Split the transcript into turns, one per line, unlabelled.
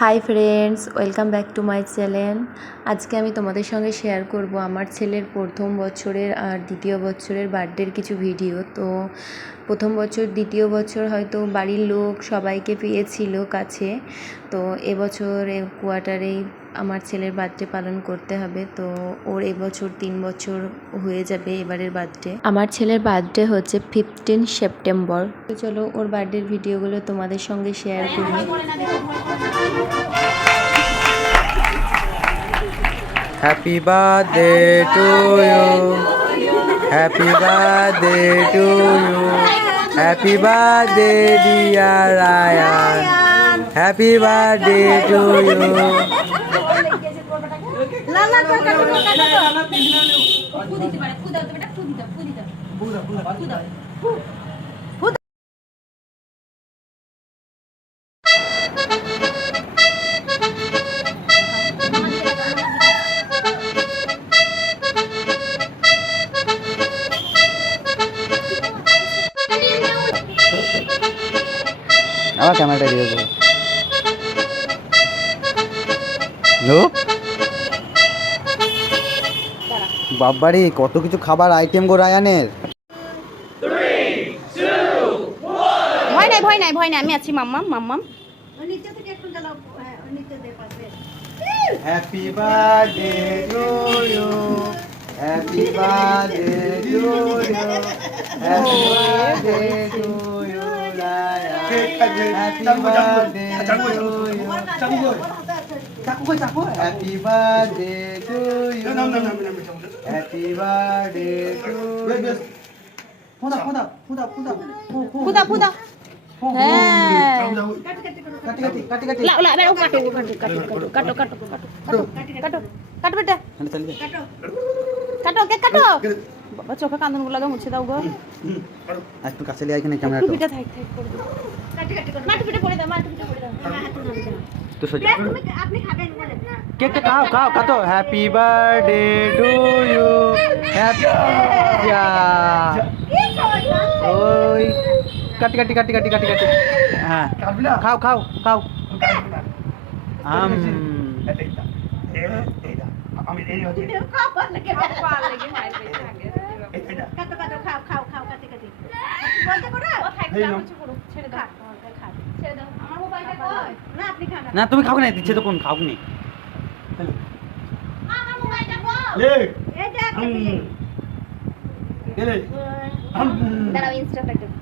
Hi friends welcome back to my channel আজকে আমি তোমাদের সঙ্গে শেয়ার করব আমার ছেলের প্রথম বছরের আর দ্বিতীয় বছরের বার্থডের কিছু ভিডিও তো প্রথম বছর, দ্বিতীয় বছর হয়তো বাড়ির লোক সবাইকে পেয়েছিল কাছে। তো এবছর কোয়ার্টারেই আমার ছেলের বার্থডে পালন করতে হবে তো ওর এবছর তিন বছর হয়ে যাবে এবারের বার্থডে আমার ছেলের বার্থডে হচ্ছে ফিফটিন সেপ্টেম্বর তো চলো ওর বার্থডের ভিডিওগুলো তোমাদের সঙ্গে শেয়ার করি
Happy birthday to you. Happy birthday to you. Happy birthday, dear Ryan. Happy birthday to you.
না
না কাকা কাকা কাকা
ফু দিতে পারে ফু দাও বেটা ফু দিতে ফু দিতে।
ক্যামেরাটা দিয়ে দেবো। বাবারে কত কিছু খাবার আইটেম গো রায়ানের?
ভয় নাই ভয় নাই ভয় নাই আমি আছি মাম্মাম মাম্মাম।
Happy birthday to you happy birthday to you happy birthday to you happy birthday to you happy birthday to you happy birthday to you ফুদা ফুদা হ্যাঁ
কাটি কাটি কাটি
কাটি লা
লা বেরো কাটো কাটো কাটো কাটো কাটো কাটো কাটো কাটো বেটা
চলে চলে
কাটো কে কাটো বাবা চোখে কান্দনগুলো মুছে দাও গো
একটু কাছে লিয়ে এখানে ক্যামেরা টুপিটা
থাক থাক করে দাও
কাটি কাটি করে মা টুপিটা
পরে দাও মা টুপিটা পরে দাও তো
সোজা আপনি খাবেন বলেন কেকটা খাও খাও
কাটো happy birthday to you happy
ওই
কাটি কাটি কাটি কাটি কাটি কাটি হ্যাঁ খাও খাও খাও আম
কাটো কাটো খাও খাও খাও কাটি কাটি বলতে করো
ছেড়ে দাও ছেড়ে দাও আমার মোবাইলটা কই
না
তুমি খাও না দিচ্ছে তো কোন খাও নি।
দাঁড়াও ইনস্টাগ্রাম